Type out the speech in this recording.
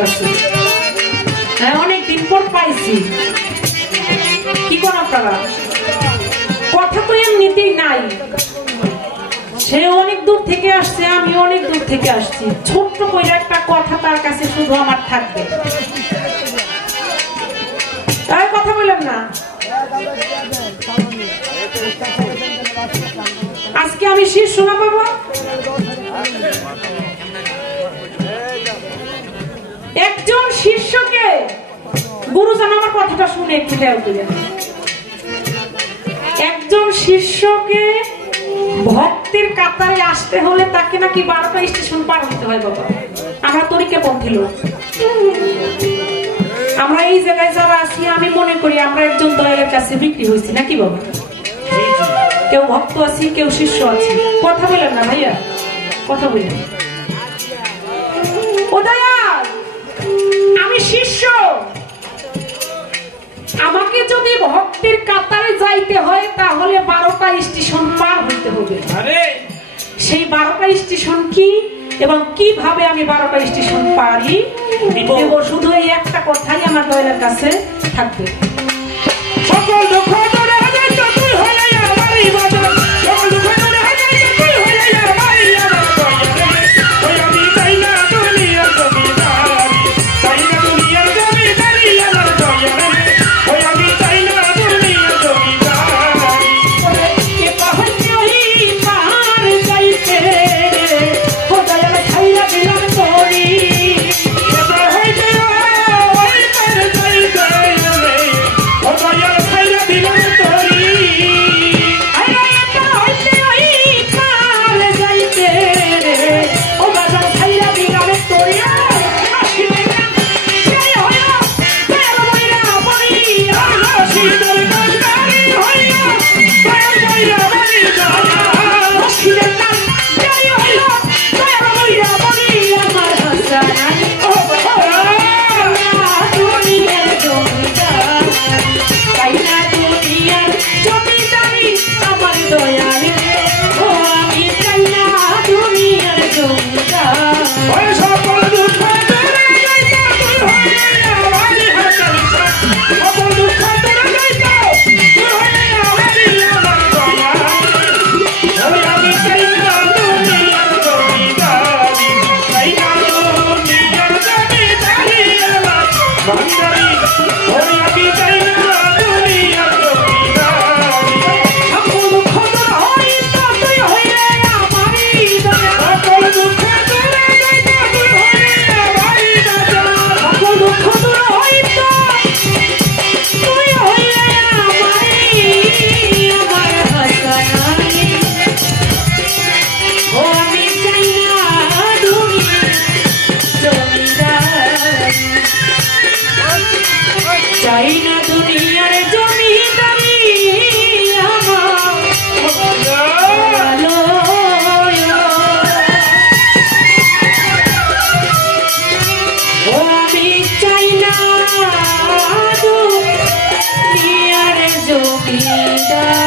কাছে। হ্যাঁ, অনেকদিন পর পাইছি। কি করেন আপনারা? কথা তো এমনিতেই নাই। সে অনেক দূর থেকে আসছে, আমি অনেক দূর থেকে আসছি। ছোট্ট করে একটা কথা তার কাছে শুধু আমার থাকবে। তাই কথা বললাম না। আজকে আমি শীষ শোনা পাবো। একজন শিষ্যকে গুরুজন আমার কথাটা শুনে একটু খেয়াল দিলেন। একজন শিষ্যকে ভক্তের কাতারে আসতে হলে তাকে নাকি 12টা স্টেশন পার হতে হয় বাবা। আমরা তরিকা পন্থী লোক, আমরা এই জায়গায় যারা আছি আমি মনে করি আমরা একজন দয়ালের কাছে বিক্রি হয়েছি নাকি বাবা। কেউ ভক্ত আছি, কেউ শিষ্য আছি। কথা বলেন না ভাইয়া, কথা বলেন। ও দয়াল, আমি শিষ্য, আমাকে যদি ভক্তের কাতারে যাইতে হয় তাহলে 12টা স্টেশন পার হইতে হবে। সেই 12টা স্টেশন কি এবং কিভাবে আমি 12টা স্টেশন পারি দেব, শুধু এই একটা কথাই আমার দয়ালের কাছে থাকবে। সকল দুঃখ দূরে হয়ে যাবে, তুই হলে আমার ইবাদত। সকল দুঃখ দূরে হয়ে যাবে, তুই হলে আমার ইবাদত। ওই আমি চাই না দুনিয়ার জমিদারি, চাই না দুনিয়ার জমিদারি আমার দয়ালে। ওই আমি চাই না দুনিয়ার জমিদারি। ওরে কে পাহাড় ওই পাহাড় যাইতে, ও দয়াল ছাইরা দিলাম তোরি। এবার হইতে ওই পাহাড় যাইতে রে, ও দয়াল ছাইরা দিলাম তোরি। আরে এবার হইতে ওই পাহাড় যাইতে রে, ও দয়াল ছাইরা দিলাম তোরি। আসিলে সেই হইয়া দয়াল বইরা বলি, আসিলে কান্দারি হইয়া দয়াল বইরা বলি দয়া। আসিলে কান্দারি হইয়া দয়াল বইরা বলি আমার হাসান। ও দুনিয়ার জমিদার, তাই না দুনিয়ার জমিদারি আমার দয়াল। ও আমি চাই না দুনিয়ার জমিদার। ওই সকল দুঃখ দূরে যাইতে তুই হইলে আমারই হাসান। সকল দুঃখ দূরে যাইতে তুই হইলে আমারই আমার দয়াল। ওই আমি চাই না দুনিয়ার জমিদারি, চাই না দুনিয়ার জমিদারি আমার ভান্ডারি। ওই আমি চাই না দুনিয়ার জমিদারি। সকল দুঃখ দূর হইতে তুই হইলে আমারই দয়াল। সকল দুঃখ দূরে যাইতে তুই হইলে আমারই দয়াল। সকল দুঃখ দূর হইতে তুই হইলে আমারই আমার হাসানানি। ও আমি চাই না দুনিয়ার জমিদারি, চাই না দুনিয়ার জমিদারি আমার ভালো। ও আমি চাই না দুনিয়ার জমিদারি।